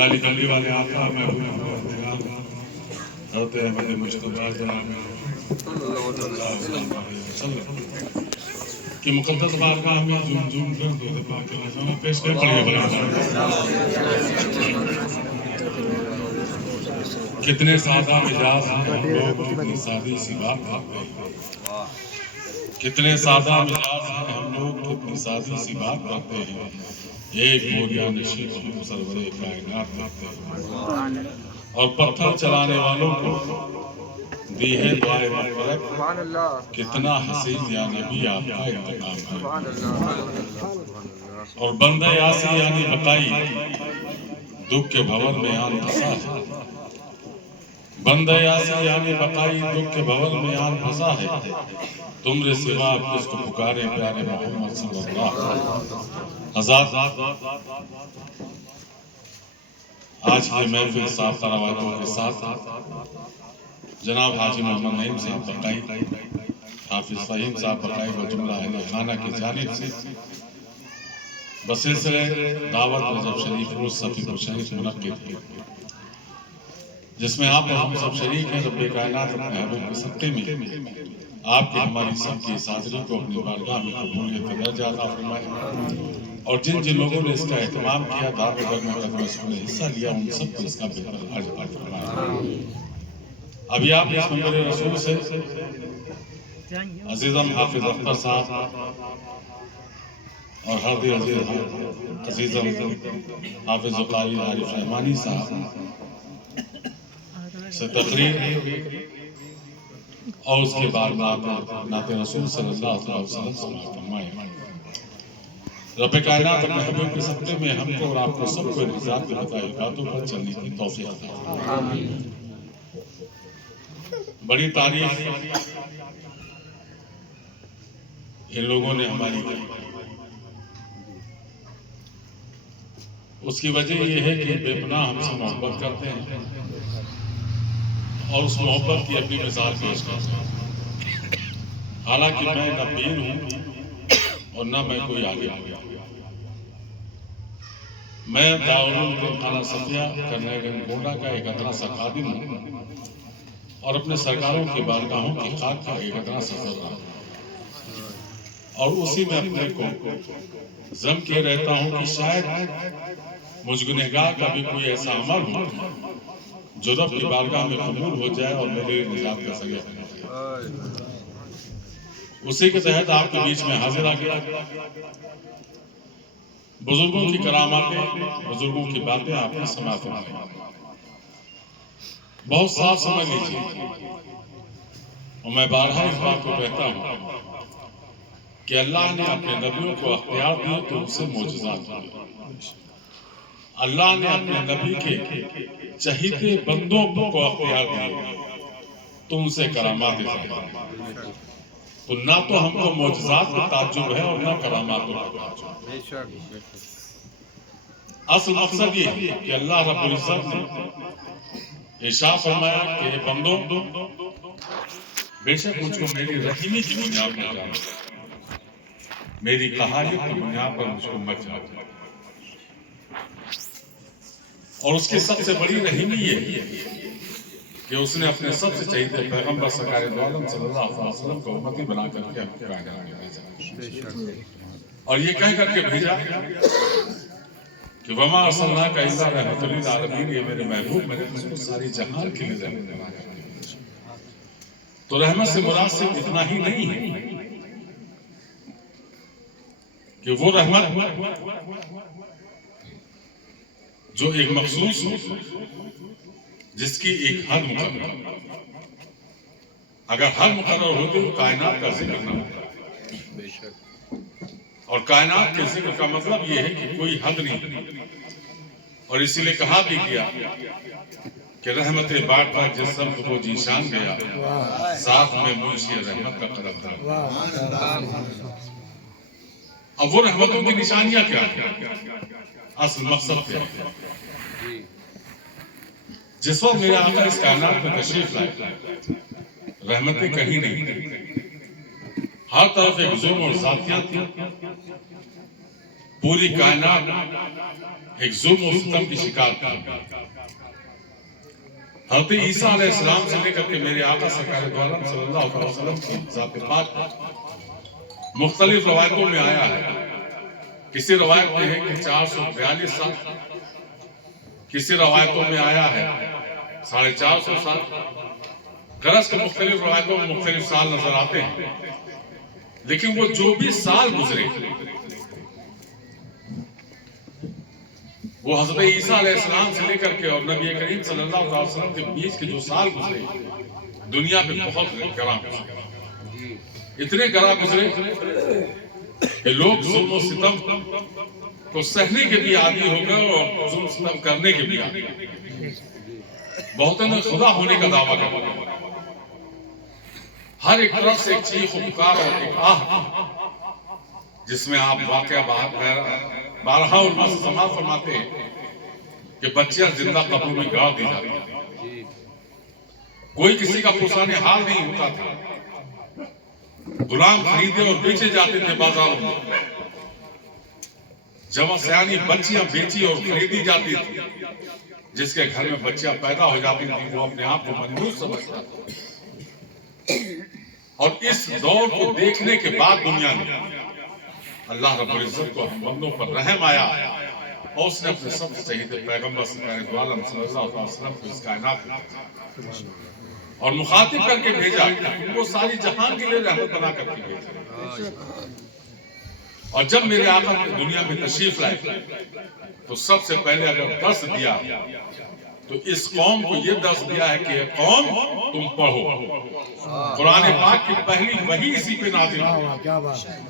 کالی کلی والے آقا محبوب حضرت احمد مصطفیٰ جناب کہ مقدس بارگاہ میں جھوم جھوم کر درود پاک کا نظارہ پیش کریں. پڑھیے بلا کتنے سادہ مزاج ہیں ہم لوگ، کتنی سادی سی بات کرتے ہیں. کتنے سادہ مزاج ہیں ہم لوگ، کتنی سادی سی بات کرتے ہیں. ایک بوریا نشی کو سرور کائنات کرتے ہیں. اور پتھر چلانے والوں کو دی ہے دعائے مغفرت. کتنا حسین یا نبی آپ کا انتقام ہے. اور بندہ یاسی یعنی بقائی دکھ کے بھور میں آن پھنسا ہے. بندہ یاسی یعنی بقائی دکھ کے بھور میں آن پھنسا ہے. تمرے سوا کس کو پکارے پیارے محمد صلی اللہ علیہ وسلم. حضرات آج کی محفل صاف روایتوں کے ساتھ جناب حاجی محمد نعیم صاحب بقائی، حافظ فہیم صاحب بقائی و جملہ اہل خانہ کی جانب سے بسلسلے دعوت رجب شریف روز صفی شریف منعقد کی، جس میں آپ اور ہم سب شریک ہیں. رب کائنات اپنے حبیب کے صدقے میں آپ کی ہماری سب کی حاضری کو اپنی بارگاہ میں قبولیت درجہ عطا فرمائے. اور جن جن لوگوں نے اس کا اہتمام کیا، دعوت میں قدم اس میں حصہ لیا، ان سب کو اس کا بہتر اجر عطا فرمائے. ابھی آپ اس منبر رسول سے عزیزم حافظ اختر صاحب اور ہر عزیزم حافظ قاری عارف رحمانی صاحب سے تقریر اور اس کے بعد نعت رسول صلی اللہ علیہ وسلم سماعت فرمائے. رب کائنات اپنے حبیب کے صدقے میں ہم کو اور آپ کو سب کو انتظار کے بتائی باتوں پر چلنے کی توفیق عطا فرمائے. بڑی تعریف ان لوگوں نے ہماری کی. اس کی وجہ یہ ہے کہ بے پناہ ہم سے محبت کرتے ہیں اور اس محبت کی اپنی مثال پیش کرتے ہیں. حالانکہ میں نہ پیر ہوں اور نہ میں کوئی عالم ہوں. میں دارالعلوم خانہ صفیہ کرنے گنج گونڈہ کا ایک ادنا سا خادم ہوں اور اپنے سرکاروں کی بارگاہوں کی خاک کا ایک ادنا سا سردار ہوں. اور اسی میں اپنے کو ضم کیے رہتا ہوں کہ شاید مجھ گنہگار کا بھی کوئی ایسا عمل ہو جو رب کی بارگاہ میں قبول ہو جائے اور میرے نجات کا ذریعہ بن جائے. اسی کے تحت آپ کے بیچ میں حاضر آ گیا. بزرگوں کی کراماتیں، بزرگوں کی باتیں آپ نے سماعت فرمائی. بہت صاف سمجھ لیجیے اور میں بارہا اس بات کو کہتا ہوں کہ اللہ نے اپنے نبیوں کو اختیار دیے تو ان سے معجزات ہوئے. اللہ نے اپنے نبی کے چہیتے بندوں کو اختیار دیے تو ان سے کرامات ظاہر. تو نہ تو ہم کو معجزات کا تعجب ہے اور نہ کراماتوں کا تعجب. اصل مقصد یہ ہے کہ اللہ رب العزت نے ارشاد فرمایا کہ بندوں بے شک مجھ کو میری رحیمی کی بنیاد پر جانو، میری قہاریت کی بنیاد پر مجھ کو مت جانو. اور اس کی سب سے بڑی رحیمی یہ ہے کہ اس نے اپنے سب سے چہیتے پیغمبر سرکار دو عالم صلی اللہ علیہ وسلم کو امتی بنا کر کے ہم کو کائنات میں بھیجا اور یہ کہہ کر کے بھیجا کہ وما ارسلناک الا رحمۃ للعالمین. یہ میرے محبوب میں نے ساری جہان کے لیے رحمت بنا کر بھیجا. تو رحمت سے مراد صرف اتنا ہی نہیں ہے کہ وہ رحمت جو ایک مخصوص ہو، جس کی ایک حد مقرر ہو. اگر حد مقرر ہوتی تو کائنات کا ذکر نہ ہوتا. اور کائنات کے ذکر کا مطلب یہ ہے کہ کوئی حد نہیں. اور اسی لیے کہا بھی گیا کہ رحمت بات بات جس سمت کو جیشان گیا، ساتھ میں منشی رحمت کا قدم تھا. اب وہ رحمتوں کی نشانیاں کیا ہیں؟ اصل مقصد کیا ہے؟ جس وقت میرے آقا اس کائنات میں تشریف لائے، رحمتیں کہیں نہیں، ہر طرف ایک ظلم اور ذاتیات تھی. پوری کائنات ایک ظلم و ستم کی شکار تھا. حضرت عیسیٰ علیہ السلام سے لے کر کے میرے آقا سرکار دو عالم صلی اللہ علیہ وسلم کی ذات پاک مختلف روایتوں میں آیا ہے. کسی روایت میں ہے کہ 442 سال، کسی روایتوں میں آیا ہے 450 سال. غرض کے مختلف روایتوں میں مختلف سال نظر آتے ہیں، لیکن وہ جو بھی سال گزرے وہ حضرت عیسیٰ علیہ السلام سے لے کر کے اور نبی کریم صلی اللہ علیہ وسلم کے بیچ کے جو سال گزرے دنیا پہ بہت گراں گزرے، اتنے گراں گزرے کہ لوگ ظلم و ستم کو سہنے کے بھی عادی ہو گئے اور ظلم و ستم کرنے کے بھی عادی. بہتوں نے خدا ہونے کا دعویٰ کر دیا، ہر ایک طرف سے ایک چیخ و پکار اور ایک آہ، جس میں آپ واقعہ بارہا اور سماعت فرماتے ہیں کہ بچیاں زندہ قبروں میں گاڑ دی جاتی ہیں. کوئی کسی کا پرسان حال نہیں ہوتا تھا. غلام خریدے اور بیچے جاتے تھے بازاروں میں. جوان سیانی بچیاں بیچی اور خریدی جاتی تھی. جس کے گھر میں بچیاں پیدا ہو جاتی تھی وہ اپنے آپ کو منحوس سمجھتا تھا. اور اس دور کو دیکھنے کے بعد دنیا نے اللہ رب العزت کو ہم بندوں پر رحم آیا اور اس نے اپنے سب سے شہید پیغمبر سرکار دو عالم صلی اللہ علیہ وسلم کو اس کائنات میں اور مخاطب کر کے بھیجا کہ وہ ساری جہان کے لیے رحمت بنا کر کے بھیجا. اور جب میرے آقا دنیا میں تشریف لائے تو سب سے پہلے اگر درس دیا تو اس قوم کو یہ درس دیا ہے کہ قوم تم پڑھو. قرآن پاک کی پہلی وحی اسی پہ نازل ہوئی.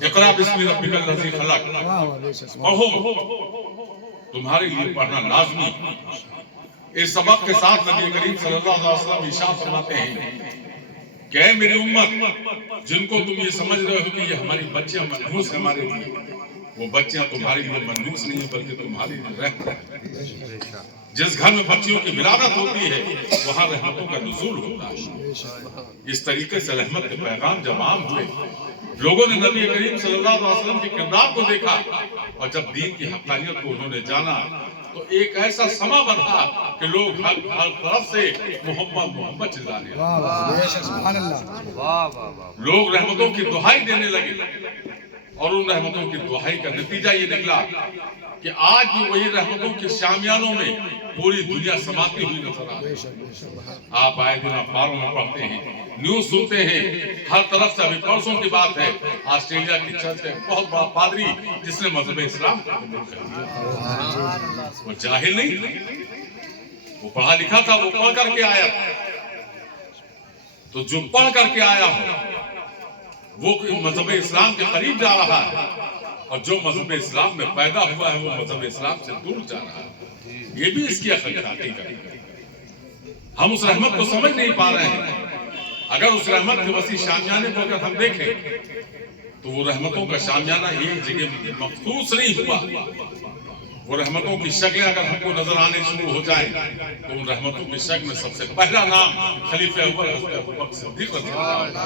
اقرا بسم ربک الذی خلق، پڑھو، تمہارے لیے پڑھنا لازمی. اس سبق کے ساتھ نبی کریم صلی اللہ علیہ وسلم ارشاد فرماتے ہیں کہ اے میری امت، جن کو تم یہ سمجھ رہے ہو کہ یہ ہماری بچیاں منحوس ہیں ہمارے لیے، وہ بچیاں تمہارے لیے منحوس نہیں ہیں بلکہ تمہارے لیے رحمت ہے. جس گھر میں بچیوں کی ولادت ہوتی ہے وہاں رحمتوں کا نزول ہوتا ہے. اس طریقے سے رحمت کے پیغام جب عام ہوئے، لوگوں نے نبی کریم صلی اللہ علیہ وسلم کے کردار کو دیکھا اور جب دین کی حقانیت کو انہوں نے جانا تو ایک ایسا سما بنا کہ لوگ ہر طرف سے محمد محمد چلانے لگے. لوگ رحمتوں کی دہائی دینے لگے اور ان رحمتوں کی دہائی کا نتیجہ یہ نکلا کہ آج بھی وہی رحمتوں کے شامیانوں میں پوری دنیا سماتی ہوئی نظر آ رہی ہے. آپ آئے دن اخباروں میں پڑھتے ہیں، نیوز سنتے ہیں، ہر طرف سے. ابھی پرسوں کی بات ہے، آسٹریلیا کی چرچ کا بہت بڑا پادری جس نے مذہب اسلام کو قبول کر لیا. وہ جاہل نہیں تھا، وہ پڑھا لکھا تھا، وہ پڑھ کر کے آیا تھا. تو جو پڑھ کر کے آیا ہو وہ مذہب اسلام کے قریب جا رہا ہے، اور جو مذہب اسلام میں پیدا ہوا ہے وہ مذہب اسلام سے دور جا رہا ہے. یہ بھی اس کی حقیقت ہے. ہم اس رحمت کو سمجھ نہیں پا رہے ہیں. اگر اس رحمت کے وسیع شامیانے کو اگر ہم دیکھیں تو وہ رحمتوں کا شامیانہ ایک جگہ مخصوص نہیں ہوا. وہ رحمتوں کی شکلیں اگر ہم کو نظر آنے شروع ہو جائیں تو ان رحمتوں کی شکل میں سب سے پہلا نام خلیفہ اول حضرت ابوبکر صدیق رضی اللہ عنہ.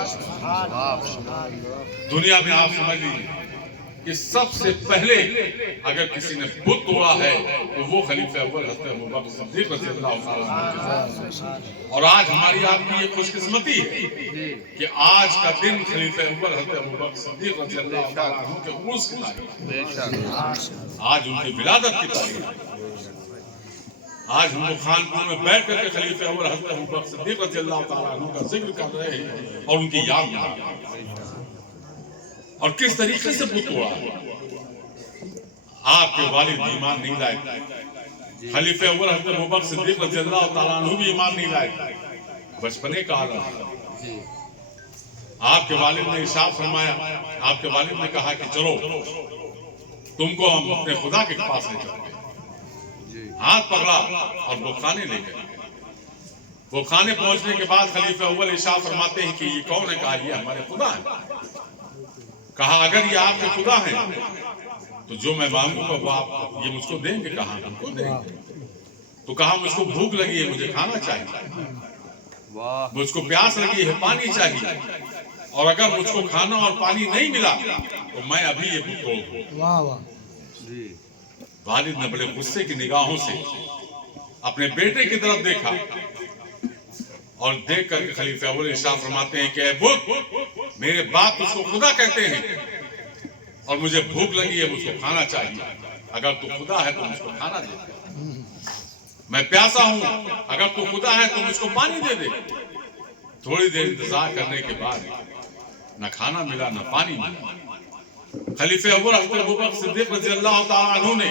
دنیا میں آپ سمجھ لیجیے کہ سب سے پہلے اگر کسی نے بت توڑا ہے تو وہ خلیفہ اول حضرت ابوبکر صدیق رضی اللہ عنہ. اور آج ہماری آپ کی یہ خوش قسمتی ہے کہ آج کا دن خلیفہ اول حضرت ابوبکر صدیق رضی اللہ عنہ کے عرس کی تاریخ ہے. آج ان کی ولادت کی تاریخ ہے. آج ہم لوگ خانپور میں بیٹھ کر کے خلیفہ اول حضرت ابوبکر صدیق رضی اللہ تعالیٰ عنہ کا ذکر کر رہے ہیں اور ان کی یاد میں اور کس طریقے سے بت توڑا. آپ کے والد ایمان نہیں لائے، خلیفہ اول حضرت ابوبکر صدیق رضی اللہ تعالیٰ عنہ بھی ایمان نہیں لائے. بچپنے کا عالم. آپ کے والد نے ارشاد فرمایا، آپ کے والد نے کہا کہ چلو تم کو ہم اپنے خدا کے پاس لے چلتے ہیں. ہاتھ پکڑا اور وہ خانے لے گئے. وہ خانے پہنچنے کے بعد خلیفہ اول ارشاد فرماتے ہیں کہ یہ کون ہے؟ کہا یہ ہمارے خدا ہیں. کہا اگر یہ آپ کے خدا ہیں تو جو میں مانگوں گا وہ آپ یہ مجھ کو دیں گے. کہا ہم کو دیں گے. تو کہا مجھ کو بھوک لگی ہے، مجھے کھانا چاہیے. مجھ کو پیاس لگی ہے، پانی چاہیے. اور اگر مجھ کو کھانا اور پانی نہیں ملا تو میں ابھی یہ بت توڑ دوں. والد نے بڑے غصے کی نگاہوں سے اپنے بیٹے کی طرف دیکھا اور دیکھ کر خلیفہ اول ارشاد فرماتے ہیں کہ اے بت، میرے باپ اس کو خدا کہتے ہیں اور مجھے بھوک لگی ہے، مجھ کو کھانا چاہیے، اگر تو خدا ہے تو مجھ کو کھانا دے دے۔ میں پیاسا ہوں، اگر تو خدا ہے تو مجھ کو پانی دے دے۔ تھوڑی دیر انتظار کرنے کے بعد نہ کھانا ملا نہ پانی ملا۔ خلیفہ اول حضرت ابوبکر صدیق رضی اللہ تعالیٰ عنہ نے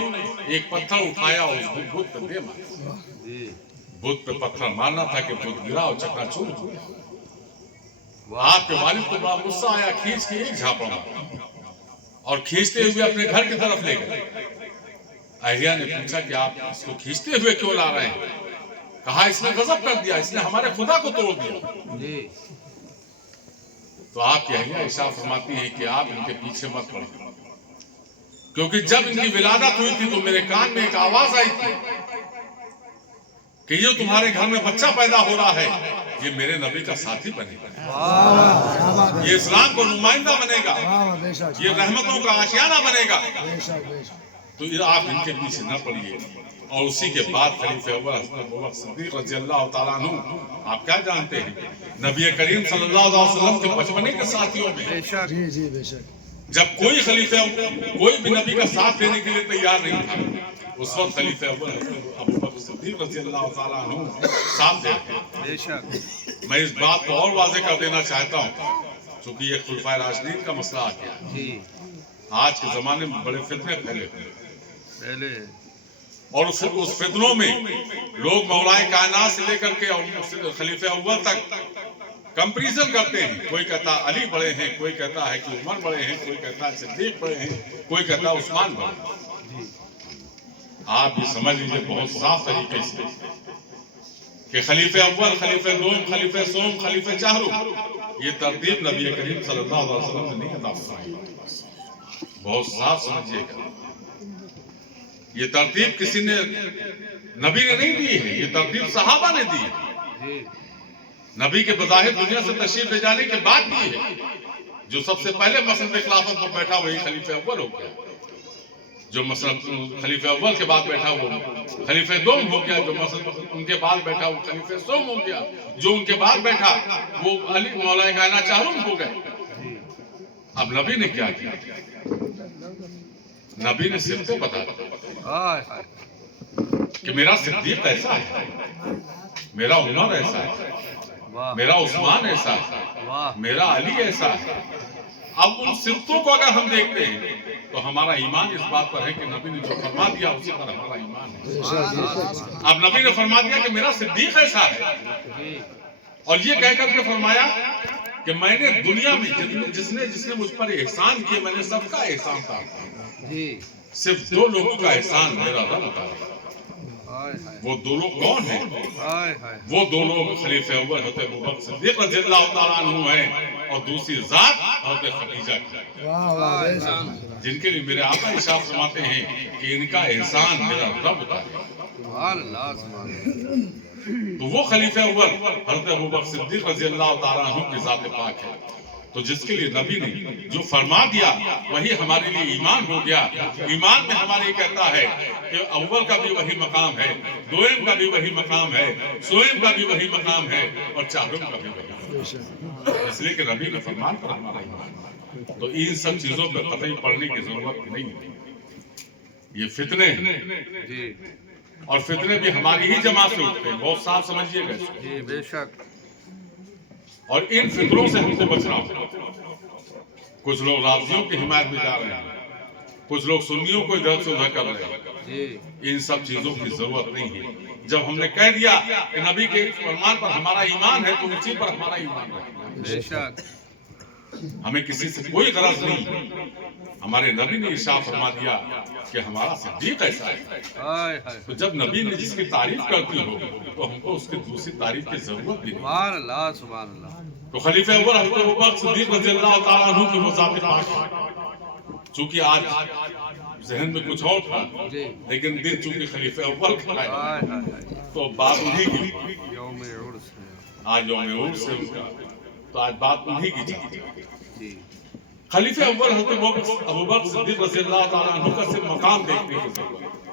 ایک پتھر اٹھایا اور اس کو بت پہ دے مارا۔ بت پہ پتھر مارنا تھا کہ بت گرا اور چکنا چور ہو گیا۔ آپ کے والد کو بڑا غصہ آیا، کھینچ کے ایک جھاپڑ مارا اور کھینچتے ہوئے اپنے گھر کی طرف لے گئے۔ اہلیہ نے پوچھا کہ آپ اس کو کھینچتے ہوئے کیوں لا رہے ہیں؟ کہا اس نے غضب کر دیا، اس نے ہمارے خدا کو توڑ دیا۔ تو آپ کی اہلیہ ارشاد فرماتی ہیں کہ آپ ان کے پیچھے مت پڑیں، کیونکہ جب ان کی ولادت ہوئی تھی تو میرے کان میں ایک آواز آئی تھی کہ یہ تمہارے گھر میں بچہ پیدا ہو رہا ہے، یہ میرے نبی کا ساتھی بنے گا، یہ اسلام کو نمائندہ بنے گا، یہ رحمتوں کا آشیانہ بنے گا۔ تو آپ ان کے پیچھے نہ پڑیے۔ اور اسی کے بعد خلیفہ اول حضرت ابوبکر صدیق رضی اللہ تعالیٰ عنہ، آپ کیا جانتے ہیں، نبی کریم صلی اللہ علیہ وسلم کے بچپنے کے ساتھیوں میں جب کوئی خلیفہ کوئی بھی نبی کا ساتھ دینے کے لیے تیار نہیں تھا، اس وقت خلیفہ اول حضرت ابوبکر صدیق رضی اللہ تعالیٰ عنہ ساتھ دیتے۔ میں اس بات کو اور واضح کر دینا چاہتا ہوں، چونکہ یہ خلفائے راشدین کا مسئلہ آ گیا۔ آج کے زمانے میں بڑے فتنے پھیلے ہوئے، اور اس فتنوں میں لوگ مولائے کائنات سے لے کر کے اور خلیفہ اول تک کمپریزن کرتے ہیں۔ کوئی کہتا ہے علی بڑے ہیں، کوئی کہتا ہے کہ عمر بڑے ہیں، کوئی کہتا ہے صدیق بڑے ہیں، کوئی کہتا ہے عثمان بڑے ہیں۔ آپ یہ سمجھ لیجئے بہت صاف طریقے سے کہ خلیفہ اول، خلیفہ دوم، خلیفہ سوم، خلیفہ چہارم، یہ ترتیب نبی کریم صلی اللہ علیہ وسلم نے نہیں عطا فرمائی۔ بہت صاف سمجھیے گا، یہ ترتیب کسی نے نبی نے نہیں دی ہے، یہ ترتیب صحابہ نے دی ہے۔ نبی کے بظاہر دنیا سے تشریف لے جانے کے بعد دی ہے۔ جو سب سے پہلے مسند خلافت پر بیٹھا وہی خلیفہ اول ہو گیا، جو مسند خلیفہ اول کے بعد بیٹھا وہ خلیفہ دوم ہو گیا، جو مسند ان کے بعد بیٹھا وہ خلیفہ سوم ہو گیا، جو ان کے بعد بیٹھا وہ علی مولائے کائنات چہارم ہو گئے۔ اب نبی نے کیا کیا؟ نبی نے صرف کو بتا دیا کہ میرا صدیق ایسا ہے، میرا عمر ایسا ہے، میرا عثمان ایسا ہے، میرا علی ایسا ہے۔ اب ان صفتوں کو اگر ہم دیکھتے ہیں تو ہمارا ایمان اس بات پر ہے کہ نبی نے جو فرما دیا اسی پر ہمارا ایمان ہے۔ اب نبی نے فرما دیا کہ میرا صدیق ایسا ہے، اور یہ کہہ کر کے فرمایا کہ میں نے دنیا میں جس نے مجھ پر احسان کیے، میں نے سب کا احسان اتارا، صرف دو لوگوں کا احسان میرا رب اتارا۔ وہ دو لوگ کون ہیں؟ وہ دو لوگ خلیفہ اول حضرت ابوبکر صدیق رضی اللہ تعالیٰ عنہ ہیں، اور دوسری ذات حضرت خدیجہ کی، جن کے لیے میرے آقا ارشاد فرماتے ہیں کہ ان کا احسان میرا رب اتارا۔ تو وہ خلیفہ اول حضرت ابوبکر صدیق رضی اللہ تعالیٰ عنہ کی ذات پاک ہے۔ تو جس کے لیے نبی نے جو فرما دیا وہی ہمارے لیے ایمان ہو گیا۔ ایمان میں ہمارے یہ کہتا ہے کہ اول کا بھی وہی مقام ہے، دوئم کا بھی وہی مقام ہے، سوئم کا بھی وہی مقام ہے، اور چہارم کا بھی وہی مقام ہے، اس لیے کہ نبی نے فرمان پر ہمارا ایمان۔ تو ان سب چیزوں پہ قطعی پڑھنے کی ضرورت نہیں ہے۔ یہ فتنے ہیں، اور فتنے بھی ہماری ہی جماعت سے اٹھتے ہیں، بہت صاف سمجھیے گا۔ بے شک۔ اور ان فکروں سے ہم کو بچنا ہوگا۔ کچھ لوگ رافضیوں کی حمایت میں جا رہے ہیں، کچھ لوگ سنیوں کو ادھر سے ادھر کر رہے ہیں۔ ان سب چیزوں کی ضرورت نہیں ہے۔ جب ہم نے کہہ دیا کہ نبی کے فرمان پر ہمارا ایمان ہے تو اسی پر ہمارا ایمان ہے۔ بے شک۔ ہمیں کسی سے کوئی غرض نہیں۔ ہمارے نبی نے ارشاد فرما دیا کہ ہمارا صدیق ایسا ہے، تو جب نبی نے جس کی تعریف کرتی ہو تو ہم کو اس کی دوسری تعریف کی ضرورت بھی نہیں۔ سبحان اللہ، سبحان اللہ۔ تو خلیفہ اول حضرت ابوبکر صدیق رضی اللہ تعالیٰ عنہ کی وہ ذات پاک ہے۔ چونکہ آج ذہن میں کچھ اور تھا، لیکن دن چونکہ خلیفہ اول کا ہے تو بات انہی کی، یوم عرس ہے آج یوم عرس ہے ان کا، تو آج بات انہی کی جاتی ہے۔ خلیفہ اول حضرت ابوبکر صدیق رضی اللہ تعالیٰ عنہ کا صرف مقام دیکھنے کی ضرورت ہے۔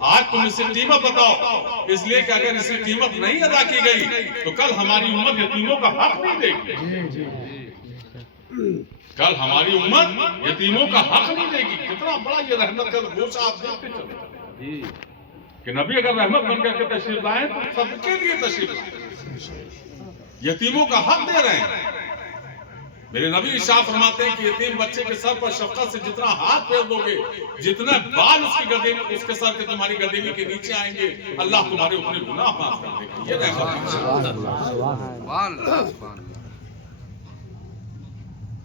آج تم اسے قیمت بتاؤ، اس لیے کہ اگر اسے قیمت نہیں ادا کی گئی تو کل ہماری امت یتیموں کا حق نہیں دے گی، کل ہماری امت یتیموں کا حق نہیں دے گی۔ کتنا بڑا یہ رحمت کا گوشہ آپ دیکھتے چلے کہ نبی اگر رحمت بن کر کے تشریف لائیں تو سب کے لیے تشریف لائیں، یتیموں کا حق دے رہے ہیں۔ میرے نبی ارشاد فرماتے ہیں کہ یتیم بچے کے سر پر شفقت سے جتنا ہاتھ پھیر دو گے، جتنا بال اس کی گردے میں، اس کے سر کے تمہاری گردے کے نیچے آئیں گے، اللہ تمہارے اپنے گناہ معاف کر دے گا۔ یہ رحمت ہے۔ سبحان اللہ، سبحان اللہ۔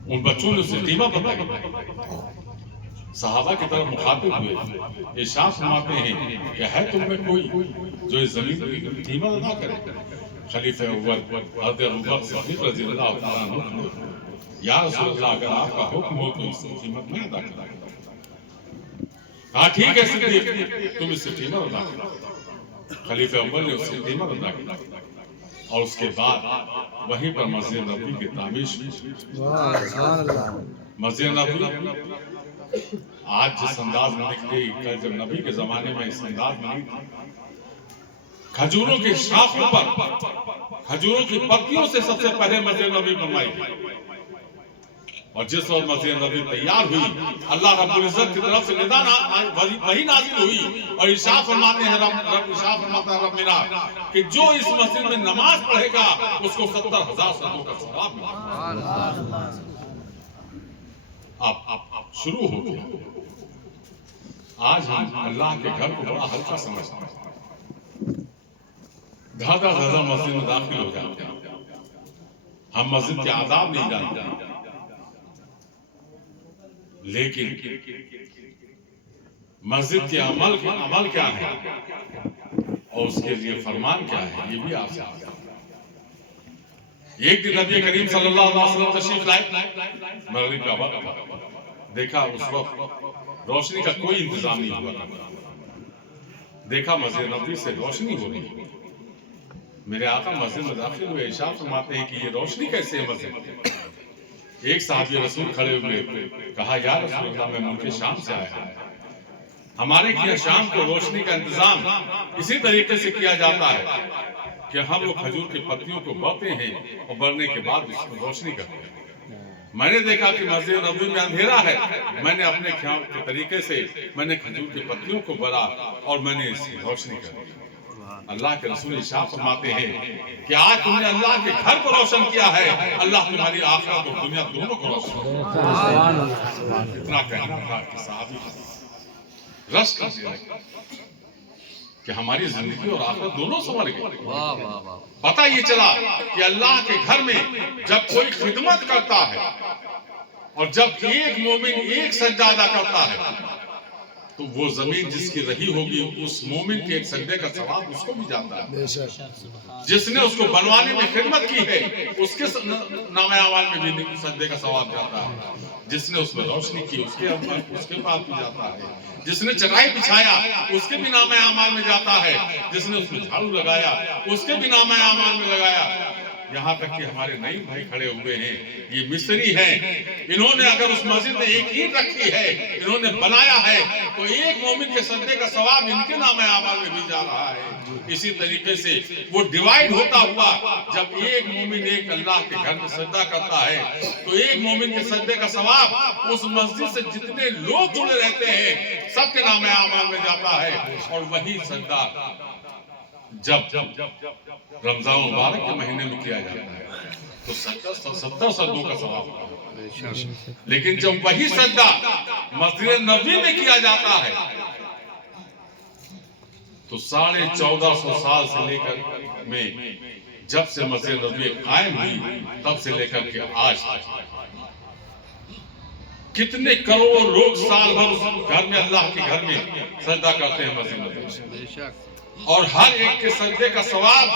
ان بچوں نے اسے قیمت بتائی، صحابہ کی طرف مخاطب ہوئے، ارشاد فرماتے ہیں کہ ہے تم میں کوئی جو اس زمین کی قیمت ادا کرے؟ خلیفہ اول حضرت ابوبکر صدیق رضی اللہ تعالیٰ عنہ، یا رسول اللہ اگر آپ کا حکم ہو تو اس کی قیمت میں ادا کریں۔ کہا ٹھیک ہے صدیق، تم اس سے قیمت ادا کرو۔ خلیفہ اول نے اس سے قیمت ادا کی اور اس کے بعد وہیں پر مسجد نبوی کی تعمیر شروع۔ مسجد نبوی آج جس انداز میں نکلی، کل جب نبی کے زمانے میں اس انداز میں نہیں تھی، کھجوروں کی شاخوں پر کھجوروں کی پتیوں سے سب سے پہلے مسجد نبوی بنوائی گئی، اور جس وقت مسجد نبوی تیار ہوئی، اللہ رب العزت کی طرف سے ندا وحی نازل ہوئی، اور ارشاد فرماتے ہیں رب میرا کہ جو اس مسجد میں نماز پڑھے گا اس کو 70,000 سالوں کا ثواب ملے گا۔ اب شروع ہو گیا۔ آج ہم اللہ کے گھر کو بڑا ہلکا سمجھتے ہیں، دھادا مسجد میں داخل ہو جاتے ہیں، ہم مسجد کے آداب نہیں جانتے، لیکن مسجد کے عمل کیا ہے اور اس کے لیے فرمان کیا ہے یہ بھی آپ سے آگاہ۔ ایک دن نبی کریم صلی اللہ علیہ وسلم تشریف لائے، مغرب کا وقت تھا، دیکھا اس وقت روشنی کا کوئی انتظام نہیں ہوا تھا، دیکھا مسجد نبوی سے روشنی ہو رہی ہے، میرے آقا مسجد میں داخل ہوئے، ارشاد فرماتے ہیں کہ یہ روشنی کیسے ہے مسجد میں؟ ایک صحابی رسول کھڑے ہوئے، کہا یا رسول اللہ میں ملک شام سے آیا ہوں، ہمارے کیا شام کو روشنی کا انتظام اسی طریقے سے کیا جاتا ہے کہ ہم وہ کھجور کی پتیوں کو بڑھتے ہیں اور بڑھنے کے بعد اس کو روشنی کرتے ہیں۔ میں نے دیکھا کہ مسجد نبوی میں اندھیرا ہے، میں نے اپنے خیال کے طریقے سے میں نے کھجور کی پتیوں کو بڑھا اور میں نے اس کی روشنی کر دی۔ اللہ کے رسول ارشاد فرماتے ہیں کہ آج تم نے اللہ کے گھر کو روشن کیا ہے، اللہ تمہاری آخرت اور دنیا دونوں کو روشن کیا۔ اتنا کہنا تھا کہ صحابی رس کر دیا کہ ہماری زندگی اور آخرت دونوں سنور گئی۔ پتہ یہ چلا کہ اللہ کے گھر میں جب کوئی خدمت کرتا ہے اور جب ایک مومن ایک سجدہ ادا کرتا ہے تو وہ زمین جس کی رہی ہوگی اس مومن کے ایک سجدے کا ثواب اس کو بھی جاتا ہے، جس نے اس کو بنوانے میں خدمت کی ہے اس کے نام اعمال میں بھی سجدے کا ثواب جاتا ہے، جس نے اس میں روشنی کی اس کے پاس بھی جاتا ہے، جس نے چٹائی بچھایا اس کے بھی نام اعمال میں جاتا ہے، جس نے اس میں جھاڑو لگایا اس کے بھی نام اعمال میں لگایا۔ یہاں تک کہ ہمارے نئی بھائی کھڑے ہوئے ہیں، یہ مصری ہیں، انہوں نے اگر اس مسجد میں ایک اینٹ رکھی ہے، انہوں نے بنایا ہے تو ایک مومن کے سجدے کا ثواب ان کے نام اعمال میں بھی جا رہا ہے۔ اسی طریقے سے وہ ڈیوائیڈ ہوتا ہوا، جب ایک مومن ایک اللہ کے گھر میں سجدہ کرتا ہے تو ایک مومن کے سجدے کا ثواب اس مسجد سے جتنے لوگ جڑے رہتے ہیں سب کے نام اعمال میں جاتا ہے۔ اور وہی سجدہ جب رمضان مبارک کے مہینے میں کیا جاتا ہے تو 70 سجدوں کا ثواب ہوتا ہے، لیکن جب وہی سجدہ مسجد نبوی میں کیا جاتا ہے تو 1450 سال سے لے کر میں جب سے مسجد نبوی قائم ہوئی تب سے لے کر کے آج کتنے کروڑ لوگ سال بھر اس گھر میں اللہ کے گھر میں سجدہ کرتے ہیں مسجد نبوی، اور ہر ایک کے سجدے کا ثواب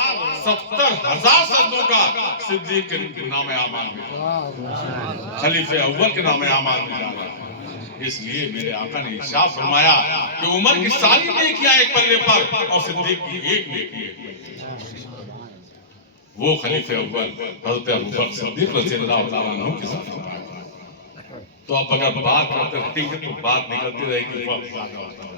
70,000 سجدوں کا صدیق کے نام اعمال میں، خلیفہ اول کے نام اعمال میں جا رہا ہے۔ اس لیے میرے آقا نے ارشاد فرمایا کہ عمر کی ساری نیکیاں ایک پلے پر اور صدیق کی ایک نیکی ایک پلے پر۔ وہ خلیفہ اول حضرت ابوبکر صدیق رضی اللہ تعالیٰ عنہ کے ساتھ ہے۔ تو اب اگر بات کرتے رہیں گے تو بات نکلتی رہے گی، وقت زیادہ ہوتا ہے۔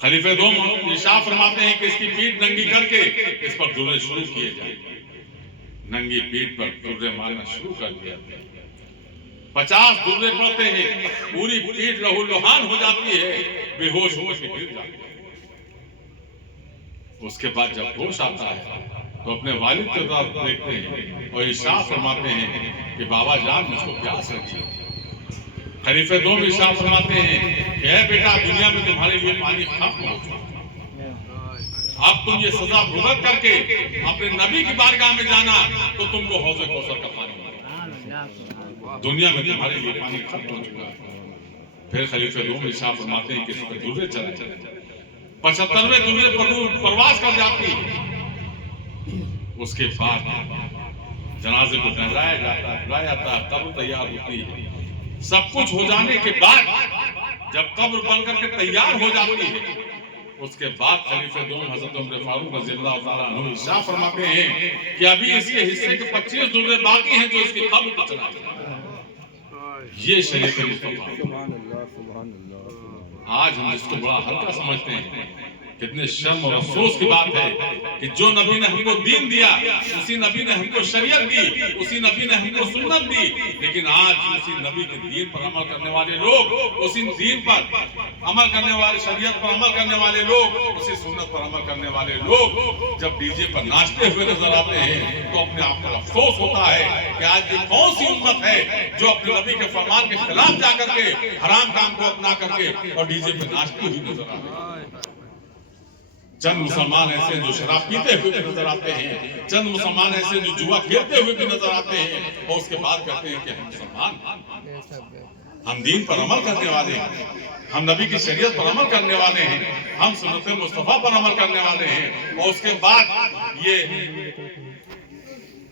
خلیفہ دوم ارشاد فرماتے ہیں کہ اس کی پیٹھ ننگی کر کے اس پر درے شروع کیے جائیں. ننگی پیٹھ پر درے مارنا شروع کر دیا. 50 درے پڑتے ہیں، پوری پیٹھ لہو لہان ہو جاتی ہے، بے ہوش ہو کے گر جاتے ہیں. اس کے بعد جب ہوش آتا ہے تو اپنے والد کی طرف دیکھتے ہیں اور ارشاد فرماتے ہیں کہ بابا جان مجھ کو پیاس لگی. خلیفہ دوم ارشاد فرماتے ہیں کہ اے بیٹا، دنیا میں تمہارے لیے پانی ختم ہو چکا، اب تم یہ سزا بھگت کر کے اپنے نبی کی بارگاہ میں جانا تو تم کو حوض کوثر کا پانی ملے. دنیا میں تمہارے لیے پانی ختم ہو چکا. پھر خلیفہ دوم ارشاد فرماتے ہیں کہ اس پر درے چلے. 75ویں درے پر پرواز کر جاتی. اس کے بعد جنازے کو جلایا جاتا ہے، بلایا جاتا ہے، قبر تیار ہوتی ہے. سب کچھ ہو جانے کے بعد جب قبر بن کر کے تیار ہو جاتی ہے، اس کے بعد خلیفہ دوم حضرت عمر فاروق رضی اللہ تعالیٰ عنہ ارشاد فرماتے ہیں کہ ابھی اس کے حصے کے 25 درے باقی ہیں جو اس کی قبر کو چلا جائے. یہ شریعت مصطفیٰ. آج ہم اس کو بڑا ہلکا سمجھتے ہیں. کتنے شرم اور افسوس کی بات ہے کہ جو نبی نے ہم کو دین دیا، اسی نبی نے ہم کو شریعت دی، اسی نبی نے ہم کو سنت دی، لیکن آج اسی نبی کے دین پر عمل کرنے والے لوگ، اسی دین پر عمل کرنے والے، شریعت پر عمل کرنے والے لوگ، اسی سنت پر عمل کرنے والے لوگ جب ڈی جے پر ناچتے ہوئے نظر آتے ہیں تو اپنے آپ پر افسوس ہوتا ہے کہ آج یہ کون سی امت ہے جو اپنے نبی کے فرمان کے خلاف جا کر کے حرام کام کو اپنا کر کے اور ڈی جے پر ناچتی ہوئی نظر آتے ہیں. چند مسلمان ایسے ہیں جو شراب پیتے ہوئے بھی نظر آتے ہیں، چند مسلمان ایسے ہیں جو جوا کھیلتے ہوئے بھی نظر آتے ہیں، اور اس کے بعد کہتے ہیں کہ ہم مسلمان، ہم دین پر عمل کرنے والے ہیں، ہم نبی کی شریعت پر عمل کرنے والے ہیں، ہم سنت مصطفیٰ پر عمل کرنے والے ہیں. اور اس کے بعد یہ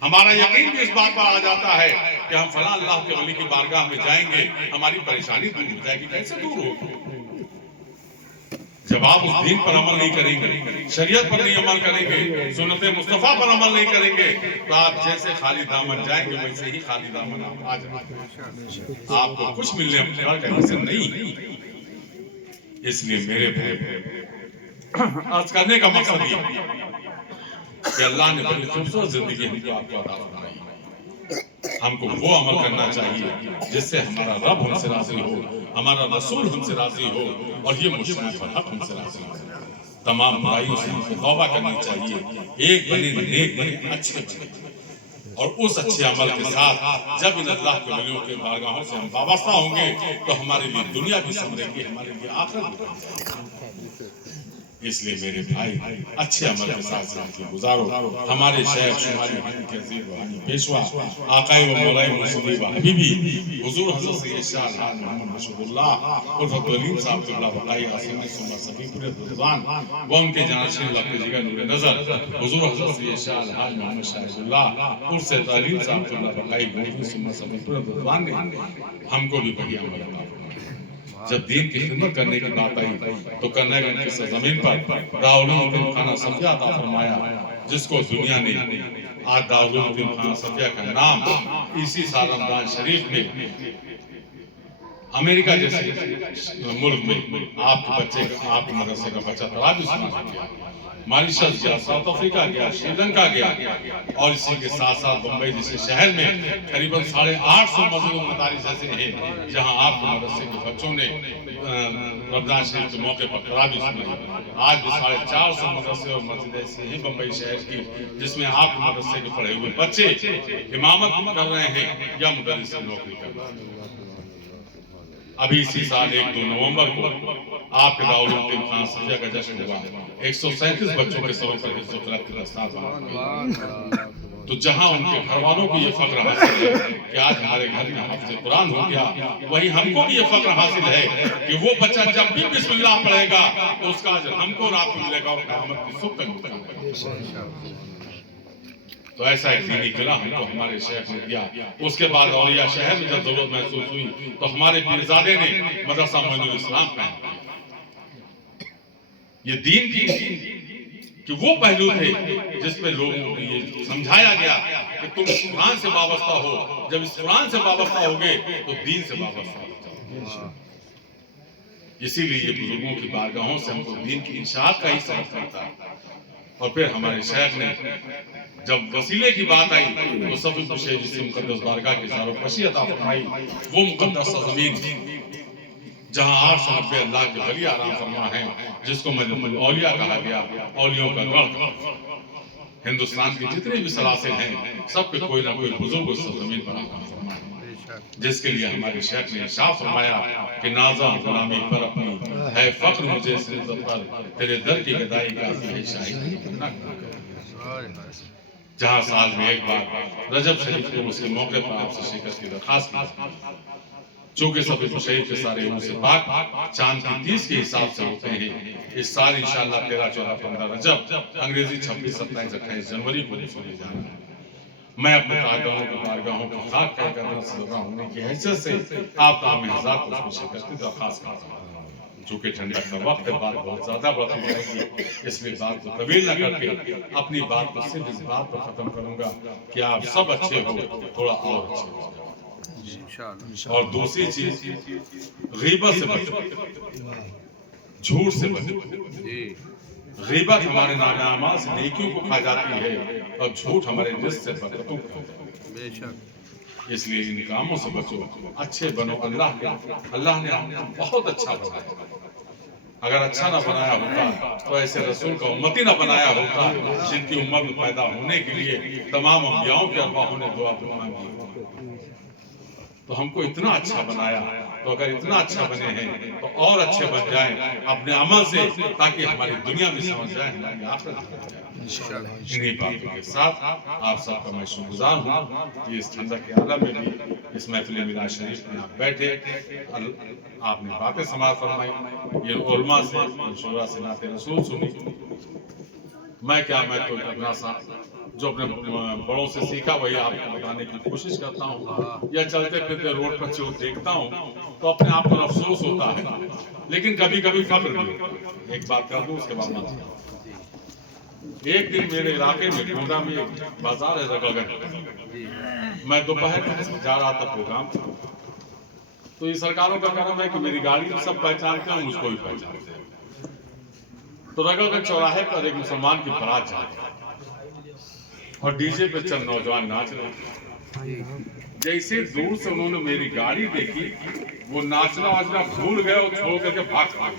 ہمارا یقین بھی اس بات پر آ جاتا ہے کہ ہم فلاں اللہ کے ولی کی بارگاہ میں جائیں گے، ہماری پریشانی دور ہو جائے گی. کیسے دور ہوگی جب آپ اس دین پر عمل نہیں کریں گے، شریعت پر نہیں عمل کریں گے، سنت مصطفیٰ پر عمل نہیں کریں گے، تو آپ جیسے خالی دامن جائیں گے ویسے ہی خالی دامن آپ آ جائیں گے. آپ کو کچھ ملنے کا کہیں سے نہیں. اس لیے میرے بھائی عرض کرنے کا مقصد یہ کہ اللہ نے بڑی خوبصورت زندگی ہم کو آپ کو عطا فرمائی. ہم کو وہ عمل کرنا چاہیے جس سے ہمارا رب ہم سے راضی ہو، ہمارا رسول ہم سے راضی ہو، اور یہ مشرف الحق ہم سے راضی ہو. تمام برائیوں سے ہم کو توبہ کرنی چاہیے. ایک بنے نیک بنے، اچھے بنے، اور اس اچھے عمل کے ساتھ جب ان اللہ کے ولیوں کے بارگاہوں سے ہم وابستہ ہوں گے تو ہمارے لیے دنیا بھی سنورے گی، ہمارے لیے آخرت بھی. اس لیے میرے بھائی اچھے عمل کے ساتھ زندگی گزارو. ہمارے شیخ شمالی ہند کے عزیز روحانی پیشوا آقائے و مولائی مرشد و حبیبی حضور حضرت سید شاہ الحاج محمد رشید اللہ الفت علیم صاحب قبلہ بقائی آسین سنہ صفی پورے رضوان و ان کے جانشین اللہ کے جگہ نور نظر حضور حضرت سید شاہ الحاج محمد شاہد اللہ عرص تعلیم صاحب قبلہ بقائی گوجی سنہ صفی پورے رضوان نے ہم کو بھی بڑی عمل عطا. جب دین کی خدمت کرنے کی بات آئی تو کرنے گنج کی سرزمین پر دارالعلوم خانہ صفیہ عطا فرمایا، جس کو دنیا نے آج دارالعلوم خانہ صفیہ کا نام اسی سال رمضان شریف میں امریکہ جیسے ملک میں آپ کے بچے کا، آپ کے مدرسے کا بچہ تراویح سنا گیا، ماریشس گیا، ساؤتھ افریقہ گیا، سری لنکا گیا، اور اسی کے ساتھ ساتھ بمبئی جیسے شہر میں قریباً 850 مسجد و مدارس ایسے ہیں جہاں آپ کے مدرسے کے بچوں نے رمضان شریف کے موقع پر تراویح سنائی. آج بھی 450 مدرسے اور مسجد ایسے ہیں بمبئی شہر کی جس میں آپ کے مدرسے کے پڑھے ہوئے بچے امامت کر رہے ہیں یا مدرس کی نوکری کر رہے ہیں. ابھی اسی سال 1-2 نومبر کو آپ کے دارالعلوم خانہ صفیہ کا جشن ہوا. 137 بچوں کے سروں پر حفظ و قرأت کے دستار بنا. تو جہاں ان کے گھر والوں کو یہ فخر حاصل ہے کہ آج ہمارے گھر میں حافظ قرآن ہو گیا، وہیں ہم کو بھی یہ فخر حاصل ہے کہ وہ بچہ جب بھی بسم اللہ پڑھے گا تو اس کا اجر ہم کو رات کو ملے گا اور قیامت کی صبح تک ملے گا. تو ایسا ایک دینی قلعہ ہم کو ہمارے شیخ نے دیا. اس کے بعد اولیاء شہر میں جب ضرورت محسوس ہوئی تو ہمارے پیرزادے نے مدرسہ معین الاسلام قائم کیا. یہ دین کی کہ وہ پہلو تھے جس پہ لوگوں کو یہ سمجھایا گیا کہ تم اس قرآن سے وابستہ ہو. جب اس قرآن سے وابستہ ہوگے تو دین سے وابستہ ہو. اسی لیے یہ بزرگوں کی بارگاہوں سے ہم کو دین کی اشاعت کا ہی سبق کرتا ہے. اور پھر ہمارے شیخ نے جب وسیلے کی بات آئی تو سب خوشی جس سے مقدس بارگاہ کی زاروکشی عطا فرمائی وہ مقدس زمین جہاں 890 اللہ کے ولی آرام فرما ہیں، جس کو مجمع الاولیاء کہا گیا، اولیوں کا گڑھ. ہندوستان کی جتنے بھی سلاسل ہیں سب پہ کوئی نہ کوئی بزرگ اس زمین پر آرام فرما ہے، جس کے لیے ہمارے شیخ نے ارشاد فرمایا کہ نازاں غلامی پر اپنی ہے فخر مجھے اس عزت پر، تیرے در کی گدائی کا ہے شاہی. جہاں سال میں ایک بار رجب شریف کے اس کے موقع پر آپ سے شرکت کی درخواست کی، چونکہ سب شہید کے سارے روح سے پاک چاند کی 30 کے حساب سے ہوتے ہیں. اس سال انشاءاللہ 13، 14، 15 رجب، انگریزی 26، 27، 28 جنوری کو سنے جا رہا ہے. میں اپنے بارگاہوں کو خاک کہہ کر رسول ہونے کی حیثیت سے آپ تمام حضرات کو اس میں شرکت کی درخواست کرتا ہوں. چونکہ ٹھنڈک کا وقت ہے، بات بہت زیادہ بڑھتی جائے گی، اس لیے بات کو طویل نہ کر کے اپنی بات کو صرف اس بات پر ختم کروں گا کہ آپ سب اچھے ہو، تھوڑا اور اچھے ہو. اور دوسری چیز، غیبت سے بچو، جھوٹ سے بچو. غیبت ہمارے نام اعمال سے نیکیوں کو کھا جاتی ہے اور جھوٹ ہمارے رزق سے برکتوں کو کھا جاتی ہے. اس لیے ان کاموں سے بچو، اچھے بنو. اللہ نے ہم کو بہت اچھا بنایا. اگر اچھا نہ بنایا ہوتا تو ایسے رسول کا امتی نہ بنایا ہوتا جن کی امت میں پیدا ہونے کے لیے تمام انبیاءوں کے ارواحوں نے دعا مانگی. تو ہم کو اتنا اچھا بنایا، تو اگر اتنا اچھا بنے ہیں تو اور اچھے بن جائیں اپنے عمل سے، تاکہ ہماری دنیا بھی سمجھ جائے، ہماری آخرت بھی سمجھ جائے. انہی باتوں کے ساتھ آپ سب کا میں شکر گزار ہوں کہ اس ٹھنڈک کے عالم میں بھی اس محفل میلاد شریف میں آپ بیٹھے، آپ نے باتیں سماعت فرمائی، یہ علماء سے، شورا سے نعت رسول سنی. میں کیا، میں تو اپنا سا جو اپنے بڑوں سے سیکھا وہی آپ کو بتانے کی کوشش کرتا ہوں. یا چلتے پھرتے روڈ پر جو دیکھتا ہوں تو اپنے آپ پر افسوس ہوتا ہے، لیکن کبھی کبھی فخر بھی ہوتا ہے. ایک بات کر دوں اس کے بعد میں ایک دن میرے علاقے میں گونڈا میں ایک بازار ہے رگڑگنج، میں دوپہر جا رہا تھا پروگرام تھا، تو یہ سرکاروں کا کہنا ہے کہ میری گاڑی سب پہچانتے ہیں، مجھ کو بھی پہچانتے ہیں. تو رگڑگنج چوراہے پر ایک مسلمان کی بارات جا رہی اور ڈی جے پہ چند نوجوان ناچ رہے. جیسے دور سے انہوں نے میری گاڑی دیکھی، وہ ناچنا واچنا بھول گئے اور چھوڑ کر کے بھاگ گئے.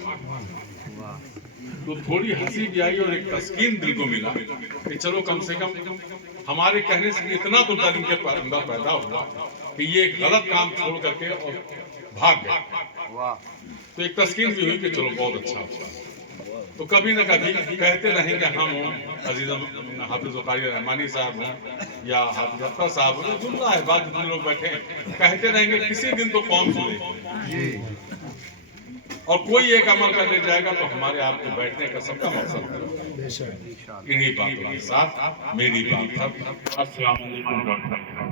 تو تھوڑی ہنسی بھی آئی اور ایک تسکین دل کو ملا کہ چلو کم سے کم ہمارے کہنے سے اتنا تو دل کے اندر پیدا ہوا کہ یہ ایک غلط کام چھوڑ کر کے اور بھاگ گئے. تو ایک تسکین بھی ہوئی کہ چلو بہت اچھا ہوا. تو کبھی نہ کبھی کہتے رہیں گے ہم ہوں، عزیز حافظ وقاری رحمانی صاحب ہوں یا حافظ اختر صاحب ہوں، جملہ ہے بعض جتنے لوگ بیٹھے ہیں، کہتے رہیں گے کسی دن تو قوم سنے اور کوئی ایک عمل کر لے جائے گا تو ہمارے آپ کو بیٹھنے کا سب کا مقصد ہے. انہی باتوں کے ساتھ میری بات. السلام علیکم.